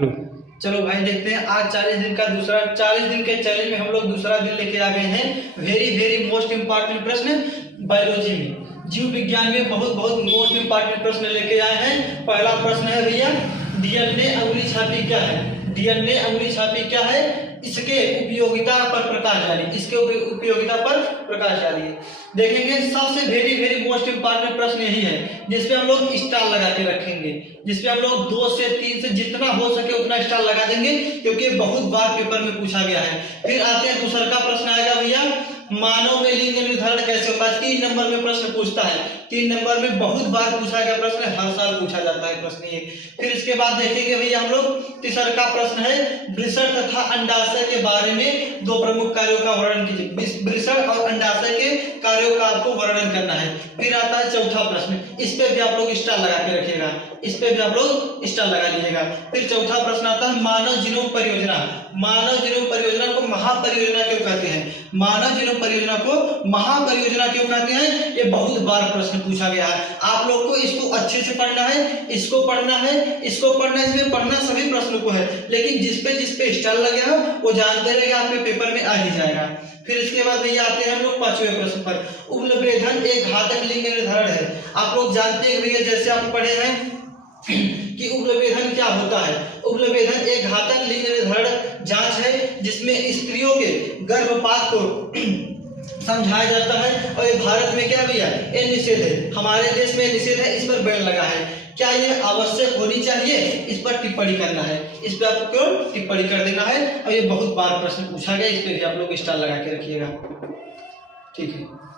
चलो भाई देखते हैं आज 40 दिन के चैलेंज में हम लोग दूसरा दिन लेके आ गए हैं। वेरी वेरी मोस्ट इंपॉर्टेंट प्रश्न बायोलॉजी में, जीव विज्ञान में बहुत बहुत मोस्ट इंपॉर्टेंट प्रश्न लेके आए हैं। पहला प्रश्न है भैया, डीएनए अंगुली छापी क्या है? डीएनए अंगुली छापी क्या है? इसके उपयोगिता पर प्रकाश डालिए। इसके उपयोगिता पर प्रकाश डालिए। देखेंगे सबसे वेरी वेरी मोस्ट इंपॉर्टेंट प्रश्न यही है जिसपे हम लोग स्टार लगा के रखेंगे, जिसपे हम लोग 2 से 3 से जितना हो सके उतना स्टार लगा देंगे, क्योंकि बहुत बार पेपर में पूछा गया है। फिर आते हैं दूसरा का प्रश्न आएगा भैया, मानव में लिंग निर्धारण कैसे होता है? 3 नंबर में प्रश्न पूछता है। 3 नंबर में बहुत बार पूछा गया प्रश्न, हर साल पूछा जाता है प्रश्न ये। फिर इसके बाद देखेंगे भैया हम लोग तीसरा का प्रश्न है, वृषण तथा अंडाशय के बारे में 2 प्रमुख कार्यों का वर्णन कीजिए। वृषण और अंडाशय के कार्यों का आपको वर्णन करना है। फिर आता है चौथा प्रश्न, इस पे भी आप लोग स्टार लगा के रखिएगा, इस पे भी आप लोग स्टार लगा लीजिएगा। फिर चौथा प्रश्न आता है मानव जीनोम परियोजना। मानव जीनोम परियोजना को महापरियोजना क्यों कहते हैं? मानव जीनोम परियोजना को महापरियोजना क्यों कहते हैं? ये बहुत बार प्रश्न पूछा गया है। आप लोग को इसको अच्छे से पढ़ना है, इसको पढ़ना है, इसको पढ़ना है। इसमें पढ़ना सभी प्रश्नों को है, लेकिन जिसपे स्टार लगे हो वो जानते रहेगा, आपके पेपर में आ ही जाएगा। फिर इसके बाद भैया आते हैं हम लोग 5वें प्रश्न पर, उम्रभेदन एक घातक लिंग निर्धारण है। आप लोग जानते हैं भैया, जैसे आप पढ़े हैं कि उम्रभेदन क्या होता है। उम्रभेदन एक घातक लिंग निर्धारण जांच है जिसमें स्त्रियों के गर्भपात को समझाया जाता है। और ये भारत में क्या भैया ये निषेध है, हमारे देश में निषेध है, इस पर बैन लगा है। क्या ये आवश्यक होनी चाहिए? इस पर टिप्पणी करना है, इस पर आपको टिप्पणी कर देना है। और ये बहुत बार प्रश्न पूछा गया, इस पर भी आप लोग स्टार लगा के रखिएगा, ठीक है।